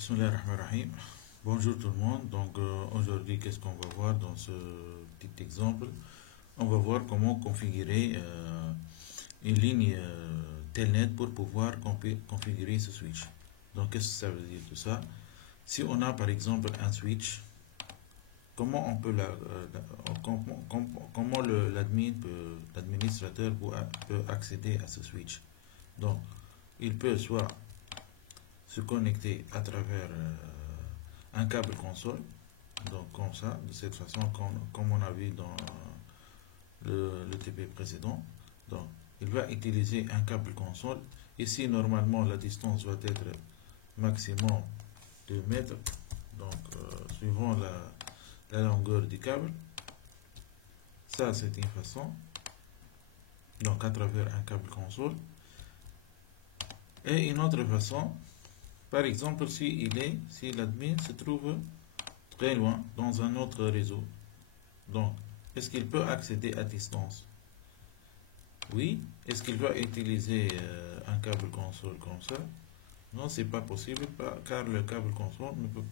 Bismillahirrahmanirrahim. Bonjour tout le monde. Donc aujourd'hui, qu'est-ce qu'on va voir dans ce petit exemple? On va voir comment configurer une ligne Telnet pour pouvoir configurer ce switch. Donc qu'est-ce que ça veut dire tout ça? Si on a par exemple un switch, comment on peut comment l'administrateur peut accéder à ce switch? Donc il peut soit se connecter à travers un câble console, donc comme ça, de cette façon, comme on a vu dans le TP précédent. Donc, il va utiliser un câble console. Ici, normalement, la distance va être maximum 2 mètres, donc suivant la longueur du câble. Ça, c'est une façon, donc à travers un câble console. Et une autre façon, par exemple, si l'admin se trouve très loin dans un autre réseau, donc est-ce qu'il peut accéder à distance? Oui. Est-ce qu'il va utiliser un câble console comme ça? Non, c'est pas possible car le câble console ne peut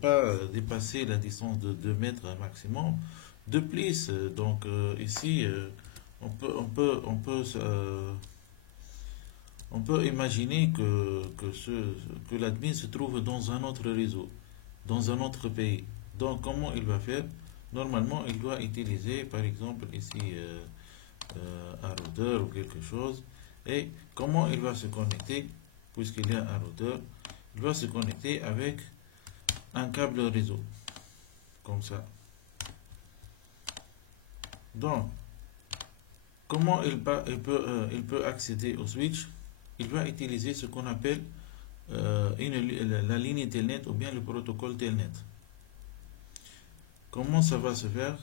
pas dépasser la distance de 2 mètres maximum. De plus, donc ici, on peut imaginer que l'admin se trouve dans un autre réseau, dans un autre pays. Donc, comment il va faire? Normalement, il doit utiliser, par exemple, ici, un routeur ou quelque chose. Et comment il va se connecter? Puisqu'il y a un routeur, il va se connecter avec un câble réseau, comme ça. Donc, comment il peut accéder au switch? Il va utiliser ce qu'on appelle la ligne Telnet ou bien le protocole Telnet. Comment ça va se faire?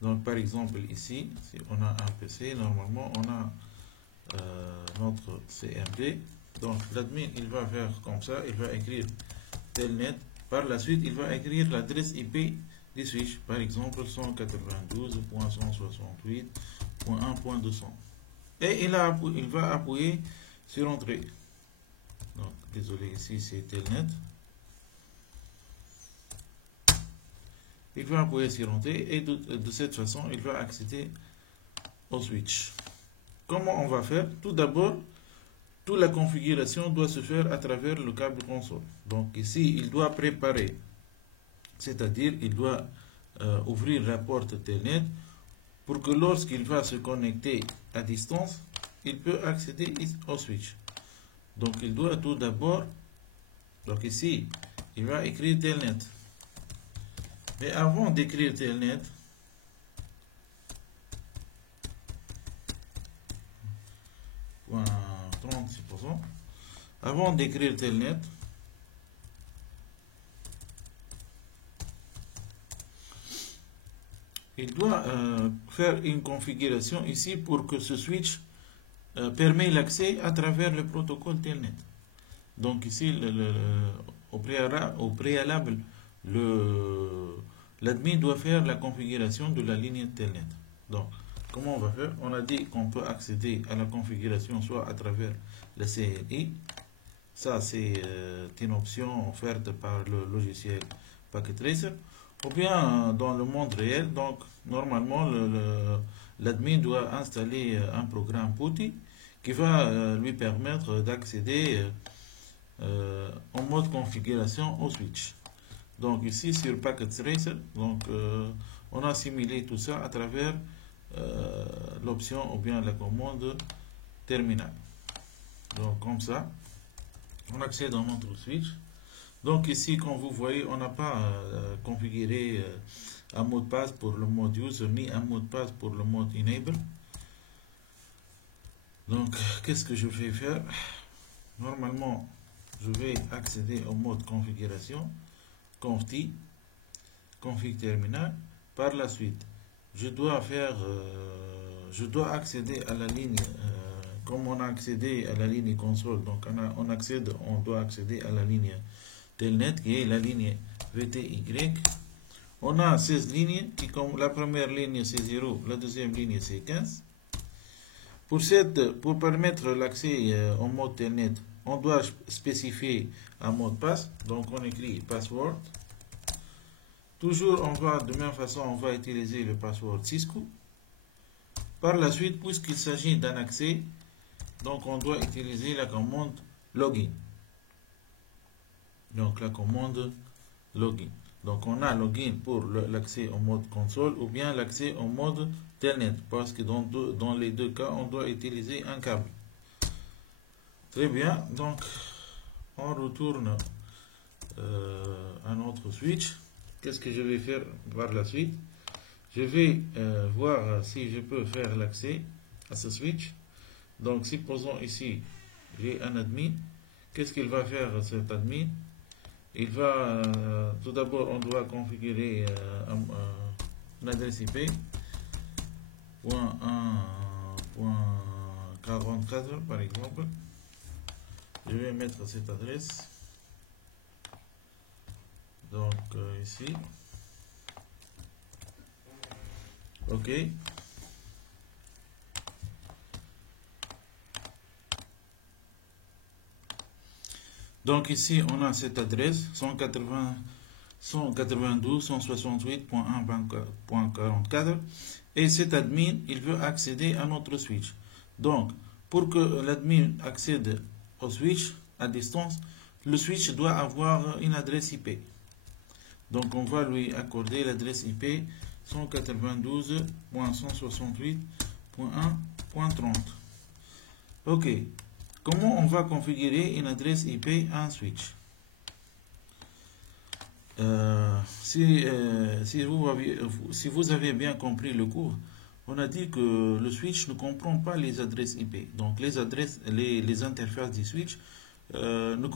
Donc par exemple ici, si on a un PC, normalement on a notre CMD. Donc l'admin il va faire comme ça, il va écrire Telnet. Par la suite, il va écrire l'adresse IP du switch, par exemple 192.168.1.200. Et il va appuyer sur Entrée. Donc, désolé, ici c'est Telnet. Il va appuyer sur Entrée et de cette façon, il va accéder au switch. Comment on va faire? Tout d'abord, toute la configuration doit se faire à travers le câble console. Donc ici, il doit préparer, c'est-à-dire il doit ouvrir la porte Telnet pour que lorsqu'il va se connecter à distance, il peut accéder au switch. Donc il doit tout d'abord, donc ici, il va écrire Telnet. Mais avant d'écrire Telnet, avant d'écrire Telnet, il doit faire une configuration ici pour que ce switch permet l'accès à travers le protocole Telnet. Donc ici, au préalable, l'admin doit faire la configuration de la ligne Telnet. Donc, comment on va faire? On a dit qu'on peut accéder à la configuration soit à travers le CLI. Ça, c'est une option offerte par le logiciel Packet Tracer. Ou bien dans le monde réel, donc normalement l'admin doit installer un programme PuTTY qui va lui permettre d'accéder en mode configuration au switch. Donc ici sur Packet Tracer, donc on a simulé tout ça à travers l'option ou bien la commande terminal. Donc comme ça, on accède à notre switch. Donc ici, comme vous voyez, on n'a pas configuré un mot de passe pour le mode user ni un mot de passe pour le mode enable. Donc, qu'est-ce que je vais faire? Normalement, je vais accéder au mode configuration, conft config terminal. Par la suite, je dois accéder à la ligne, comme on a accédé à la ligne console. Donc, on doit accéder à la ligne Telnet qui est la ligne VTY. On a 16 lignes qui, comme la première ligne c'est 0, la deuxième ligne c'est 15. Pour permettre l'accès au mode Telnet, on doit spécifier un mot de passe. Donc on écrit password. Toujours, de même façon, on va utiliser le password Cisco. Par la suite, puisqu'il s'agit d'un accès, donc on doit utiliser la commande login. Donc la commande login. Donc on a login pour l'accès au mode console ou bien l'accès au mode Telnet, parce que dans les deux cas, on doit utiliser un câble. Très bien, donc on retourne à notre switch. Qu'est-ce que je vais faire par la suite? Je vais voir si je peux faire l'accès à ce switch. Donc supposons ici, j'ai un admin. Qu'est-ce qu'il va faire cet admin? Il va, tout d'abord, on doit configurer une adresse IP .1.44 par exemple. Je vais mettre cette adresse. Donc ici. OK. Donc ici, on a cette adresse 192.168.1.44 et cet admin, il veut accéder à notre switch. Donc, pour que l'admin accède au switch à distance, le switch doit avoir une adresse IP. Donc, on va lui accorder l'adresse IP 192.168.1.30. OK. Comment on va configurer une adresse IP à un switch? Si vous avez bien compris le cours, on a dit que le switch ne comprend pas les adresses IP. Donc les interfaces du switch ne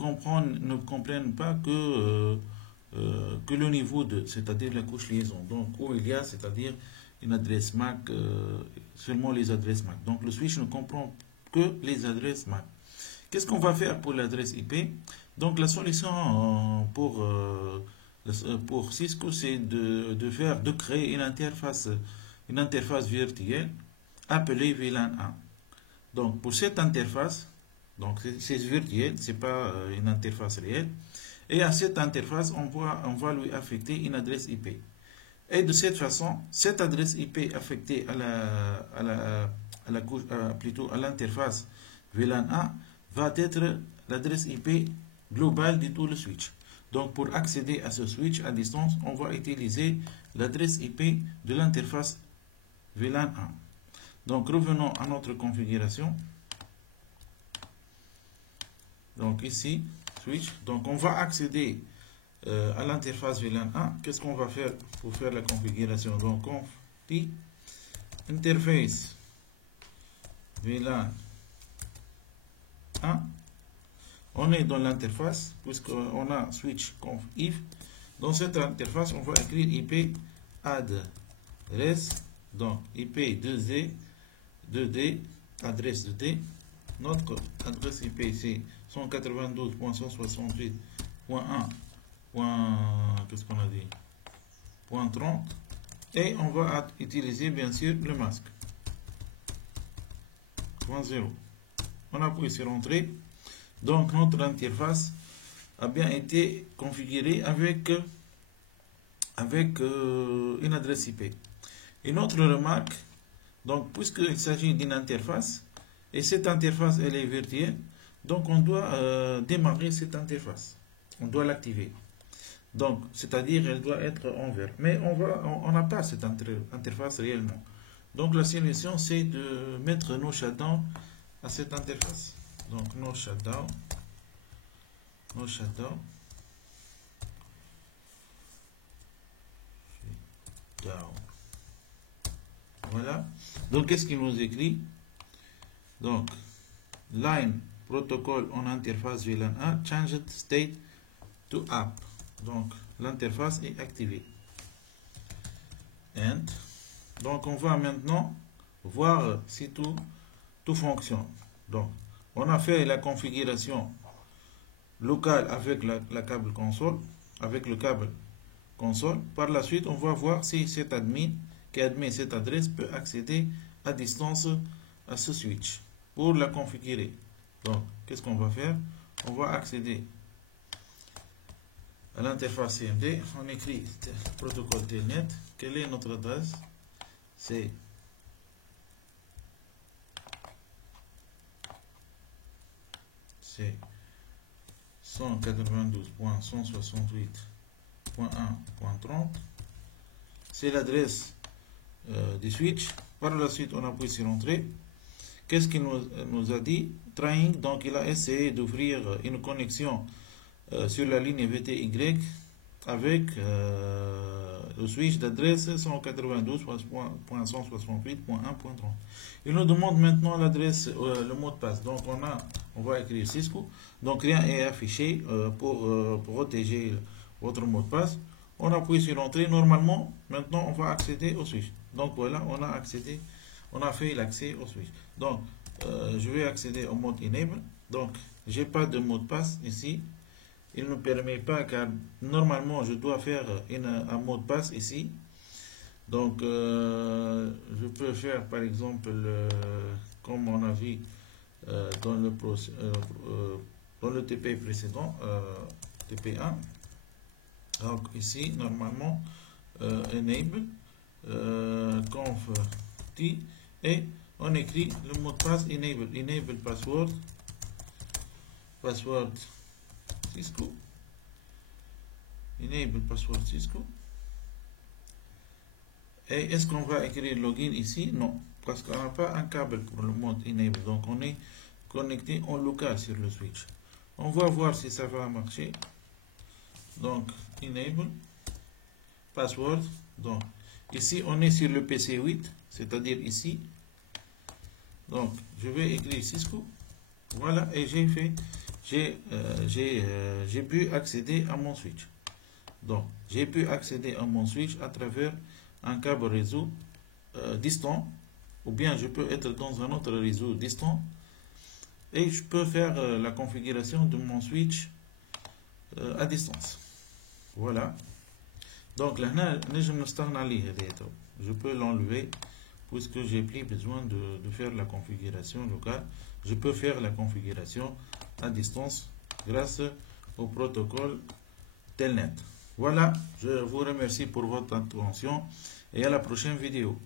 comprennent pas que le niveau 2, c'est-à-dire la couche liaison. Donc où il y a, c'est-à-dire une adresse MAC, seulement les adresses MAC. Donc le switch ne comprend que les adresses MAC. Qu'est-ce qu'on va faire pour l'adresse IP? Donc la solution pour Cisco, c'est de créer une interface virtuelle appelée VLAN 1. Donc pour cette interface, donc c'est virtuel, c'est pas une interface réelle. Et à cette interface, on va lui affecter une adresse IP. Et de cette façon, cette adresse IP affectée à l'interface VLAN 1 va être l'adresse IP globale de tout le switch. Donc pour accéder à ce switch à distance, on va utiliser l'adresse IP de l'interface VLAN 1. Donc revenons à notre configuration. Donc ici, switch. Donc on va accéder à l'interface VLAN 1. Qu'est-ce qu'on va faire pour faire la configuration? Donc conf interface VLAN 1. On est dans l'interface, puisqu'on a switch conf if. Dans cette interface, on va écrire IP adresse, donc IP 2D, adresse 2D. Notre adresse IP, c'est 192.168.1. Qu'est-ce qu'on a dit? .30. Et on va utiliser, bien sûr, le masque. 0. On appuie sur Entrée. Donc notre interface a bien été configurée avec une adresse IP. Une autre remarque, donc puisqu'il s'agit d'une interface, et cette interface elle est virtuelle, donc on doit démarrer cette interface. On doit l'activer. Donc, c'est-à-dire elle doit être en vert. Mais on n'a pas cette interface réellement. Donc la solution c'est de mettre nos shutdowns à cette interface. Donc no shutdown, voilà. Donc qu'est-ce qu'il nous écrit? Donc line protocol on interface VLAN 1 changed state to app. Donc l'interface est activée. And donc on va maintenant voir si tout fonctionne. Donc on a fait la configuration locale avec la câble console, avec le câble console. Par la suite, on va voir si cet admin qui admet cette adresse peut accéder à distance à ce switch pour la configurer. Donc, qu'est-ce qu'on va faire? On va accéder à l'interface CMD. On écrit protocole Telnet. Quelle est notre adresse? C'est c'est 192.168.1.30. C'est l'adresse du switch. Par la suite, on appuie sur Entrée. Qu'est-ce qu'il nous a dit? Trying, donc il a essayé d'ouvrir une connexion sur la ligne VTY avec le switch d'adresse 192.168.1.30. Il nous demande maintenant l'adresse, le mot de passe. Donc on va écrire Cisco. Donc rien est affiché pour protéger votre mot de passe. On appuie sur Entrée. Normalement, maintenant on va accéder au switch. Donc voilà, on a accédé, on a fait l'accès au switch. Donc je vais accéder au mode Enable. Donc j'ai pas de mot de passe ici. Il ne me permet pas car normalement je dois faire un mot de passe ici. Donc je peux faire par exemple comme on a vu dans le TP précédent, TP1. Donc ici normalement enable conf t et on écrit le mot de passe enable password Cisco. Enable password Cisco. Et est-ce qu'on va écrire login ici? Non, parce qu'on n'a pas un câble pour le mode enable. Donc on est connecté en local sur le switch. On va voir si ça va marcher. Donc enable password. Donc ici on est sur le PC 8, c'est-à-dire ici. Donc je vais écrire Cisco. Voilà, et j'ai pu accéder à mon switch. Donc, j'ai pu accéder à mon switch à travers un câble réseau distant, ou bien je peux être dans un autre réseau distant, et je peux faire la configuration de mon switch à distance. Voilà. Donc, là, je peux l'enlever, puisque j'ai plus besoin de faire la configuration locale. Je peux faire la configuration à distance grâce au protocole Telnet. Voilà, je vous remercie pour votre attention et à la prochaine vidéo.